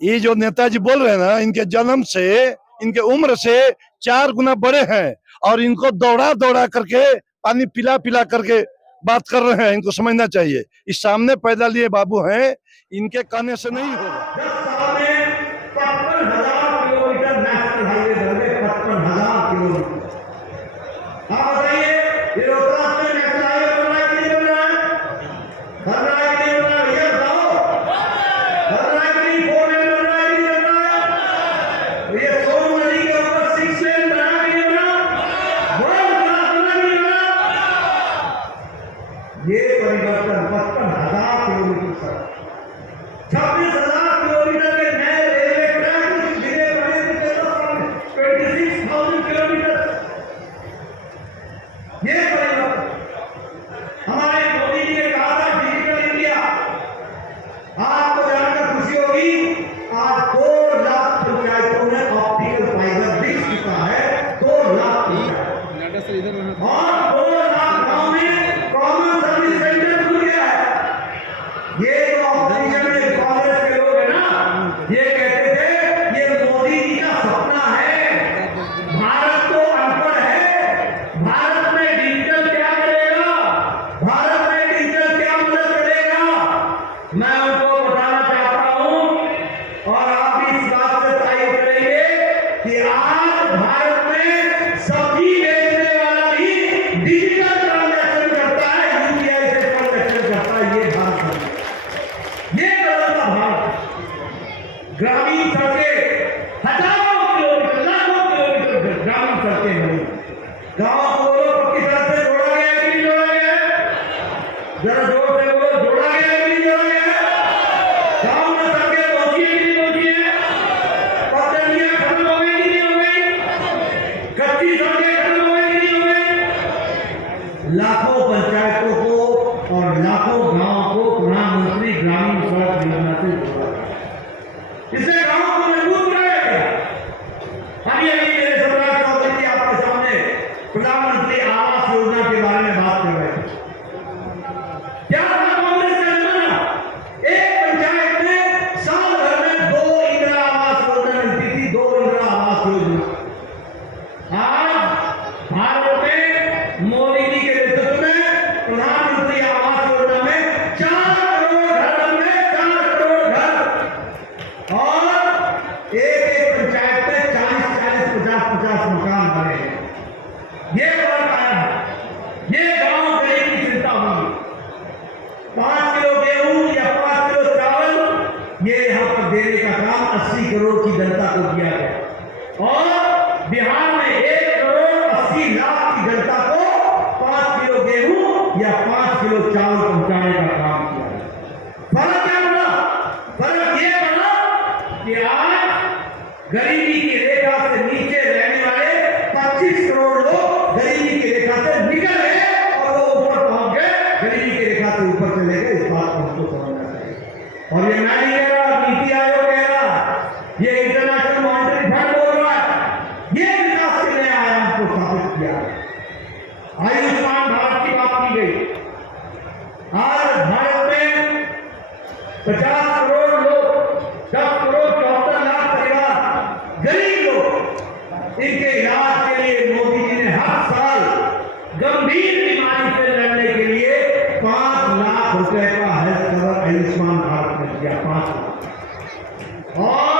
ये जो नेताजी बोल रहे हैं ना, इनके जन्म से, इनके उम्र से 4 गुना बड़े हैं और इनको दौड़ा दौड़ा करके, पानी पिला पिला करके बात कर रहे हैं। इनको समझना चाहिए, इस सामने पैदा लिए बाबू हैं, इनके कहने से नहीं होगा। 10 साल में 55,000 किलोमीटर नेशनल हाईवे बने, 55,000 किलोमीटर। आप बताइए, ये रोहतास में नेशनल हाईवे बन रहा है कि नहीं बन रहा है? बन रहा है कि नहीं बन रहा है? ये बताओ, बन रहा है कि नहीं? 4 लेन बन रहा है कि नहीं बन रहा है? ये सोन नदी के ऊपर 6 लेन बन रहा है कि नहीं बन रहा? वर्ल्ड क्लास बन रहा है कि नहीं बन रहा? ये परिवर्तन 55,000 किलोमीटर सड़क, 26,000 किलोमीटर के नए रेलवे ट्रैक गिरे पड़े थे 26,000 किलोमीटर। ये परिवर्तन हमारे मोदी जी ने कहा था डिजिटल इंडिया। आपको जानकर खुशी होगी, आज 2 लाख पंचायतों में ऑप्टिकल फाइबर बिक चुका है। 2 लाख पंचायत और 2 लाख गांव में कॉमन सर्विस सेंटर खुल गया है। ये जो ऑपोजिशन में कांग्रेस के लोग हैं ना, ये कहते थे ये मोदी जी का सपना है, भारत तो अनपढ़ है, भारत में डिजिटल क्या करेगा, भारत में डिजिटल क्या मदद करेगा। मैं उनको बताना चाहता हूं और आप भी इस बात से तारीफ करेंगे कि आज भारत में सब्जी बेचने वाला भी डिजिटल ट्रांजैक्शन करता है, यूपीआई से ट्रांजैक्शन करता है। ये भारत है, ये बदलता भारत। ग्रामीण सड़कें हजारों किलोमीटर, लाखों किलोमीटर ग्रामीण सड़कें बनी। गांव को बोलो पक्की सड़क से जोड़ा गया है कि नहीं जोड़ा गया है? जरा जोर से बोलो, जोड़ा गया है कि नहीं जोड़ा गया है? गांव में सड़कें पहुंची है कि नहीं पहुंची है? पगडंडियां खत्म हो गई कि नहीं हो गई? कच्ची सड़कें खत्म हो गई कि नहीं हो गई? लाखों पंचायतों को और लाखों गांवों को प्रधानमंत्री ग्रामीण सड़क योजना से जोड़ा गया। इससे गांव को मजबूत बनाया गया। अभी मेरे सम्राट चौधरी जी आपके सामने प्रधानमंत्री आवास योजना के बारे में बात कर रहे थे। क्या था कांग्रेस का जमाना? एक पंचायत में साल भर में 2 इंदिरा आवास योजना मिलती थी, 2 इंदिरा आवास योजना। आज भारत में मोदी जी के नेतृत्व में प्रधानमंत्री आवास योजना में 4 करोड़ घर बन गए, 4 करोड़ घर। और एक पंचायत में 40-40, 50-50 मकान बने हैं। ये फर्क आया है। ये गांव गरीब की चिंता होगी। 5 किलो गेहूं या 5 किलो चावल, ये यहां पर देने का काम 80 करोड़ की जनता को दिया गया। और बिहार में 1 करोड़ 80 लाख की जनता को 5 किलो गेहूं या 5 किलो चावल पहुंचाने का काम किया गया। फर्क क्या बना? फर्क ये बना कि आज गरीबी की रेखा से नीचे रहने वाले 25 करोड़ लोग गरीबी की रेखा से निकल गए और वो ऊपर पहुंच गए, गरीबी की रेखा से ऊपर चले गए। इस बात को हमको समझना चाहिए। और ये मैं नहीं कह रहा, नीति आयोग कह रहा, ये इंटरनेशनल मॉनिटरी फंड बोल रहा है। ये विकास के नए आयाम को स्थापित किया है। आयुष्मान भारत की बात की गई। आज भारत में 50 करोड़ लोग, 10 करोड़ 74 लाख परिवार गरीब लोग, इनके इलाज के लिए मोदी जी ने हर साल गंभीर बीमारी से लड़ने के लिए 5 लाख रुपए का हेल्थ कवर आयुष्मान भारत में दिया। 5 लाख और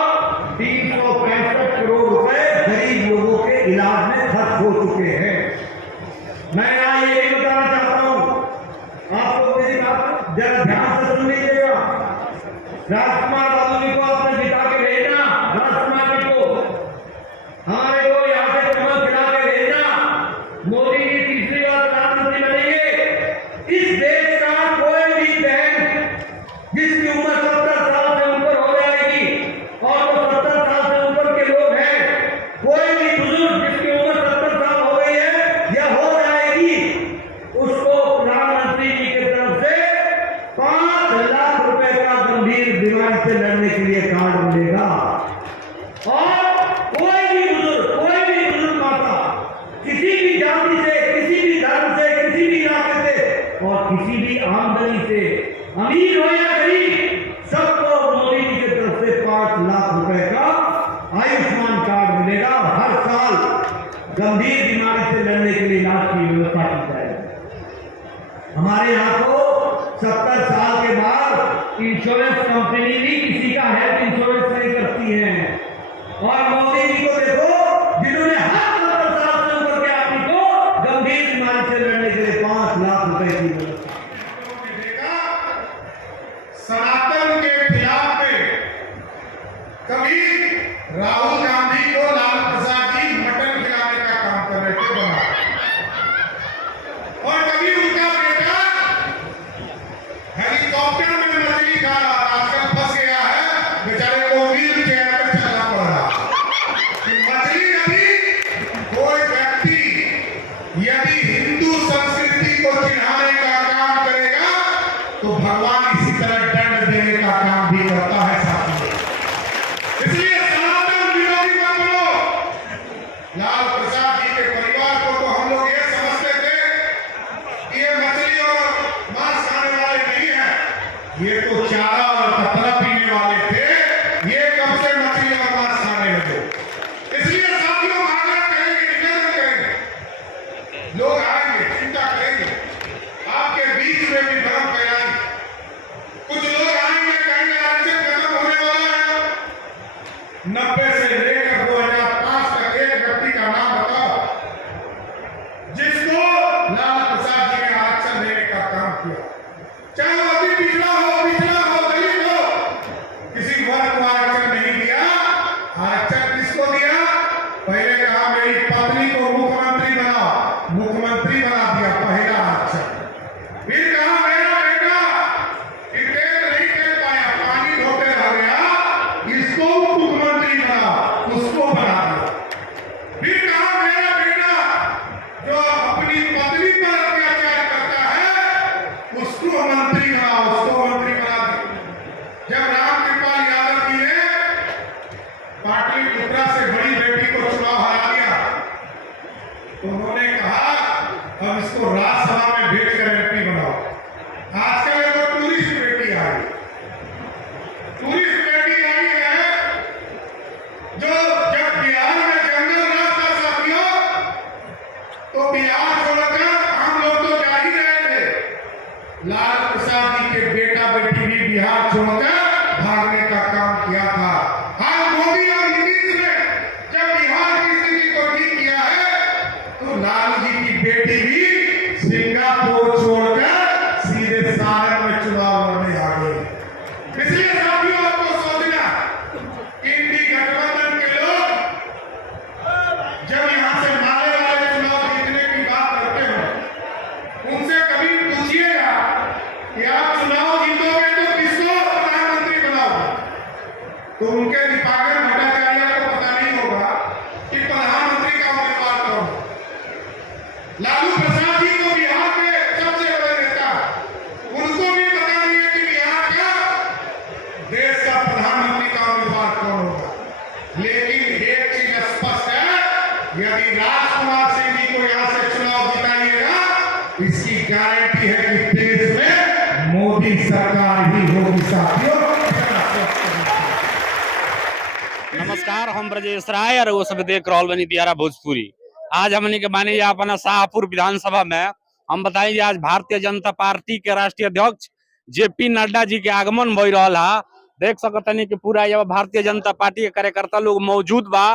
365 करोड़ रुपए गरीब लोगों के इलाज में खर्च हो चुके हैं। मैं यहां ये बताना चाहता हूं, आपको मेरी बात जरा ध्यान से सुन लीजिएगा। राजकुमार बाबू जी को आपने जिता के भेजना, राजकुमार जी को, हमारे को यहाँ से कमल खिला के भेजना। मोदी जी तीसरी बार प्रधानमंत्री बनेंगे। इस देश का कोई भी बहन जिसकी उम्र 70 साल से ऊपर हो जाएगी, और वो 70 साल से ऊपर के लोग हैं, कोई भी बुजुर्ग जिसकी उम्र 70 साल हो गई है या हो जाएगी, उसको प्रधानमंत्री जी की तरफ से 5 लाख रुपए का गंभीर बीमारी से लड़ने के लिए कार्ड मिलेगा। और कोई भी बुजुर्ग माता, किसी भी जाति से, किसी भी धर्म से, किसी भी इलाके से और किसी भी आमदनी से, अमीर हो या गरीब, सबको मोदी जी की तरफ से 5 लाख गंभीर बीमारी से लड़ने के लिए इलाज की व्यवस्था की जाए। हमारे यहाँ को 70 साल के बाद इंश्योरेंस कंपनी भी किसी का हेल्थ इंश्योरेंस नहीं करती है। और मोदी जी को देखो, जिन्होंने हर 70 साल से ऊपर के आदमी को गंभीर बीमारी से लड़ने के लिए 5 लाख रुपए की व्यवस्था। सनातन के खिलाफ में कभी राहुल गांधी को लालू प्रसाद जी मटन खिलाने का काम कर रहे थे बना, और कभी उनका बेटा हेलीकॉप्टर में मछली खा रहा था, आजकल फंस गया है, बेचारे को व्हील चेयर पर चलना पड़ रहा। कि मछली अभी कोई व्यक्ति यदि हिंदू संस्कृति को चिढ़ाने का काम करेगा तो भगवान इसी तरह दंड देने का काम भी करता है साथियों। इसलिए सनातन विरोधी मत बनो। लालू प्रसाद जी के परिवार को तो हम लोग ये समझते थे कि ये मछली और मांस खाने वाले नहीं है, ये तो चारा और कतरा पीने वाले थे, ये कब से मछली और मांस खाने लगे। इसलिए साथियों आग्रह करेंगे, निवेदन करेंगे, लोग आएंगे, चिंता करेंगे, आपके बीच में भी भ्रम फैलाएंगे। कुछ लोग आएंगे, कहेंगे आरक्षण खत्म होने वाला है, 90 से लेकर 2005 तक एक व्यक्ति का नाम बताओ जिसको लालू प्रसाद जी ने आरक्षण देने का काम किया, चाहे वो अति पिछड़ा हो, दलित हो, किसी वर्ग को आरक्षण नहीं दिया। आरक्षण किसको दिया? पहले कहा मेरी पत्नी को मुख्यमंत्री बनाओ, मुख्यमंत्री बना दिया, पहला आरक्षण। फिर कहा मेरा बेटा क्रिकेट नहीं खेल पाया, पानी धोते रह गया, इसको मुख्यमंत्री बनाओ, उसको बना दिया। फिर कहा मेरा बेटा जो अपनी पत्नी पर अत्याचार करता है उसको मंत्री बनाओ, उसको मंत्री बना दिया। जब रामकृपाल यादव जी ने पाटलिपुत्रा से बड़ी बेटी को चुनाव हरा दिया तो उन्होंने कहा अब इसको राज्यसभा में भेज कर एमपी बनाओ। आजकल एक टूरिस्ट बेटी आई, टूरिस्ट बेटी आई है जो जब बिहार में जंगल राज था साथियों तो बिहार छोड़कर हम लोग तो जा ही रहे थे। लालू प्रसाद जी के बेटा बेटी भी बिहार छोड़कर भागने का काम किया था। आज मोदी और नीतीश ने जब बिहार की स्थिति को ठीक किया है तो लालू जी की बेटी भी सिंगापुर छोड़कर सीधे सारण में चुनाव लड़ने आ गई। इसलिए साथियों आपको सोचना, इंडी गठबंधन के लोग जब यहां से नारे वाले चुनाव जीतने की बात करते हो, उनसे कभी पूछिएगा कि आप चुनाव जीतोगे तो किसको प्रधानमंत्री बनाओगे, तो उनके दीपांकर भट्टाचार्य को पता नहीं होगा कि प्रधानमंत्री का उम्मीदवार कौन है। लालू प्रसाद जी तो बिहार के सबसे बड़े नेता, उनको भी पता नहीं है कि बिहार का देश का प्रधानमंत्री का उम्मीदवार कौन होगा। लेकिन एक चीज स्पष्ट है, यदि राजकुमार सिंह जी को यहाँ से चुनाव जिताइएगा, इसकी गारंटी है कि देश में मोदी सरकार ही होगी साथियों। नमस्कार, हम ब्रजेश राय और वो सब देख रहा बनी दियारा भोजपुरी। आज हमने के मानी अपना शाहपुर विधानसभा में हम बताएंगे आज भारतीय जनता पार्टी के राष्ट्रीय अध्यक्ष जेपी नड्डा जी के आगमन हो रहा है। देख सकते कि पूरा ये भारतीय जनता पार्टी के कार्यकर्ता लोग मौजूद बा।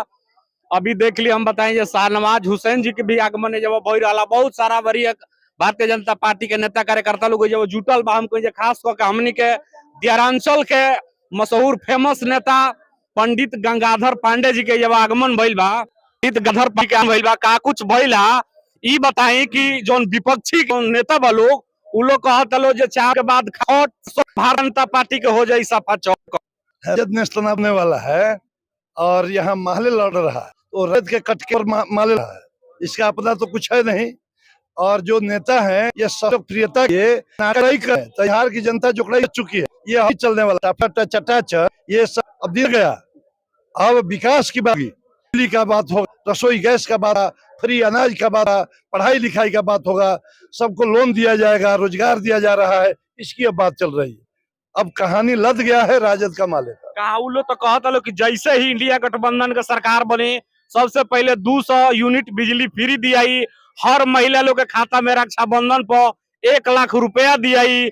अभी देख लिये हम बताएंगे शाहनवाज हुसैन जी के भी आगमन जब हो रहा, बहुत सारा वरीय भारतीय जनता पार्टी के नेता कार्यकर्ता लोग जब जुटल बा। हमको खास करके हमनी के दियारांचल के मशहूर फेमस नेता पंडित गंगाधर पांडे जी के जब आगमन भइल बा, पंडित गंगाधर पांडे के भइल बा, का कुछ भइल है ई बताई कि जो विपक्षी नेता बा लोग उ लोग कहत लो जे चार के बाद भारतीय जनता पार्टी के हो जाए सफा चौक नेशनल आने वाला है और यहाँ माले लड़ रहा है, तो रथ के कटके और माले रहा है, इसका अपना तो कुछ है नहीं। और जो नेता है ये प्रियता ये बिहार की जनता जुकड़ाई चुकी है, ये अभी चलने वाला चटाच ये सब अब दिया गया। अब विकास की बात, बिजली का बात होगा, रसोई गैस का बात, फ्री अनाज का बात, पढ़ाई लिखाई का बात होगा, सबको लोन दिया जाएगा, रोजगार दिया जा रहा है, इसकी अब बात चल रही है। अब कहानी लद गया है राजद का माले का। कहा तो कहता लो कि जैसे ही इंडिया गठबंधन का सरकार बने सबसे पहले 200 यूनिट बिजली फ्री दियाई, हर महिला लोग के खाता में रक्षाबंधन पर 1 लाख रुपया दियाई।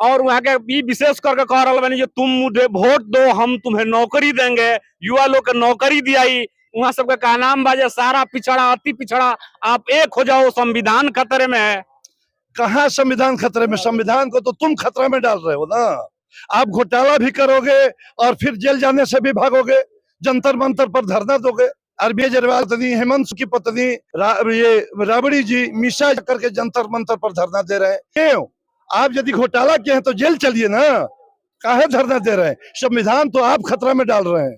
और वहाँ के भी विशेष करके कह रहा बनी, तुम मुझे वोट दो हम तुम्हें नौकरी देंगे, युवा लोग के नौकरी दियाई। वहाँ सबका का नाम बाजे, सारा पिछड़ा अति पिछड़ा आप एक हो जाओ, संविधान खतरे में है। कहाँ संविधान खतरे में? संविधान को तो तुम खतरे में डाल रहे हो ना। आप घोटाला भी करोगे और फिर जेल जाने से भी भागोगे, जंतर मंतर पर धरना दोगे। अरविंद केजरीवाल पत्नी, हेमंत की पत्नी ये राबड़ी जी मिशा करके जंतर मंतर पर धरना दे रहे हैं। क्यों? आप यदि घोटाला किए हैं तो जेल चलिए ना, काहे धरना दे रहे हैं? संविधान तो आप खतरा में डाल रहे हैं।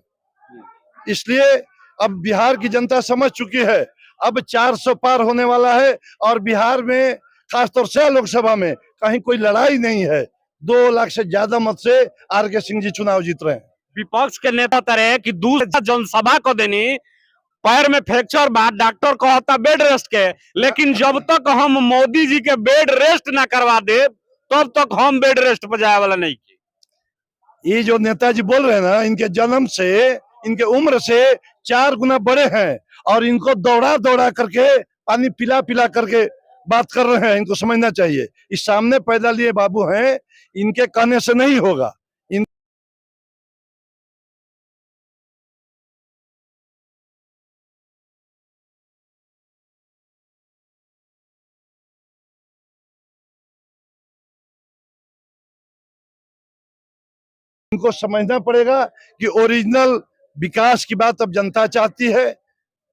इसलिए अब बिहार की जनता समझ चुकी है, अब 400 पार होने वाला है और बिहार में खासतौर से लोकसभा में कहीं कोई लड़ाई नहीं है। 2 लाख से ज्यादा मत से आर.के. सिंह जी चुनाव जीत रहे हैं। विपक्ष के नेता तरह कि दूसरा जनसभा को देनी, पैर में फ्रैक्चर बाद डॉक्टर कहता बेड रेस्ट के, लेकिन जब तक हम मोदी जी के बेड रेस्ट ना करवा दे तब तक हम बेड रेस्ट पर जाए वाला नहीं। ये जो नेताजी बोल रहे हैं ना, इनके जन्म से, इनके उम्र से 4 गुना बड़े हैं और इनको दौड़ा दौड़ा करके, पानी पिला पिला करके बात कर रहे हैं। इनको समझना चाहिए, इस सामने पैदा लिए बाबू हैं, इनके कहने से नहीं होगा। इनको समझना पड़ेगा कि ओरिजिनल विकास की बात अब जनता चाहती है।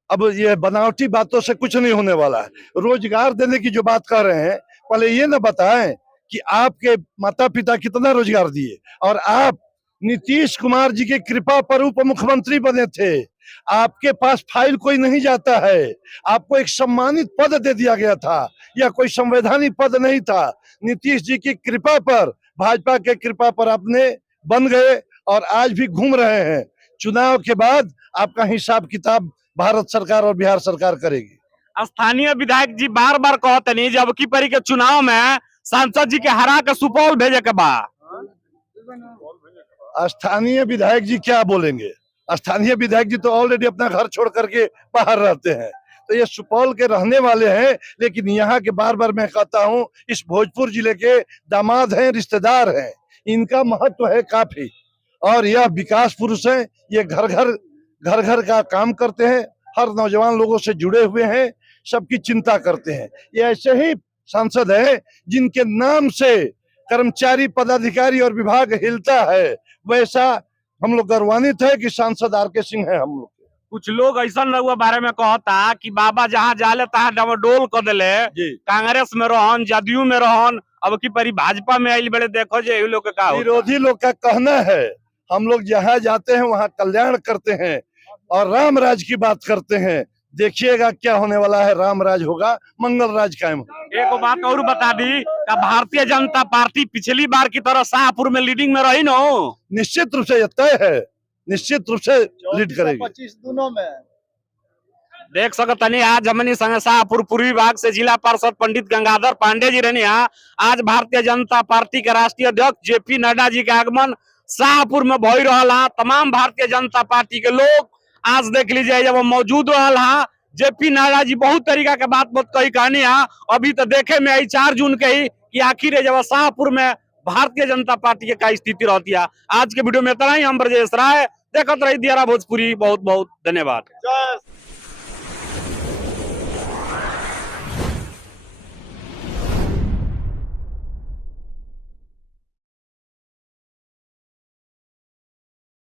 अब ये बनावटी बातों से कुछ नहीं होने वाला है। रोजगार देने की जो बात कर रहे हैं, पहले ये ना बताएं कि आपके माता पिता कितना रोजगार दिए और आप नीतीश कुमार जी की कृपा पर उप मुख्यमंत्री बने थे। आपके पास फाइल कोई नहीं जाता है, आपको एक सम्मानित पद दे दिया गया था, या कोई संवैधानिक पद नहीं था। नीतीश जी की कृपा पर, भाजपा के कृपा पर आपने बन गए और आज भी घूम रहे हैं। चुनाव के बाद आपका हिसाब किताब भारत सरकार और बिहार सरकार करेगी। स्थानीय विधायक जी बार बार कहते नहीं, जब की परी के चुनाव में सांसद जी के हरा के सुपौल भेजे के बा। स्थानीय विधायक जी क्या बोलेंगे? स्थानीय विधायक जी तो ऑलरेडी अपना घर छोड़ करके बाहर रहते हैं, तो ये सुपौल के रहने वाले हैं। लेकिन यहाँ के बार बार मैं कहता हूँ, इस भोजपुर जिले के दामाद हैं, रिश्तेदार हैं, इनका महत्व है काफी। और यह विकास पुरुष हैं, ये घर घर का काम करते हैं, हर नौजवान लोगों से जुड़े हुए हैं, सबकी चिंता करते हैं। ये ऐसे ही सांसद हैं जिनके नाम से कर्मचारी, पदाधिकारी और विभाग हिलता है। वैसा हम लोग गर्वान्वित है कि सांसद आर.के. सिंह है हम लोग। कुछ लोग ऐसा रहुआ बारे में कहता कि बाबा जहाँ जाले तहाँ डमाडोल कर दिले, कांग्रेस में रहन, जदयू में रहन, अब की परी भाजपा में आइल बड़े। देखो जे लोग का क्या विरोधी लोग का कहना है, हम लोग जहाँ जाते हैं वहाँ कल्याण करते हैं और राम राज की बात करते हैं। देखिएगा क्या होने वाला है, राम राज होगा, मंगल राज कायम होगा। एक बात और बता दी कि भारतीय जनता पार्टी पिछली बार की तरह शाहपुर में लीडिंग में रही ना। निश्चित रूप से तय है, निश्चित रूप से लीड करेगी। 25 दोनों में देख सकते आज हमनी संग शाहपुर पूर्वी भाग से जिला पार्षद पंडित गंगाधर पांडे जी रहनी। आज भारतीय जनता पार्टी के राष्ट्रीय अध्यक्ष जे.पी. नड्डा जी के आगमन शाहपुर में भई रहा। तमाम भारतीय जनता पार्टी के लोग आज देख लीजिए जब मौजूद रहा। जे.पी. नड्डा जी बहुत तरीका के बात कही कहनी है। अभी तो देखे में आई 4 जून के ही कि आखिर जब शाहपुर में भारतीय जनता पार्टी के क्या स्थिति रहती है। आज के वीडियो में इतना ही। हम ब्रजेश राय देखते रही दियारा भोजपुरी। बहुत बहुत धन्यवाद।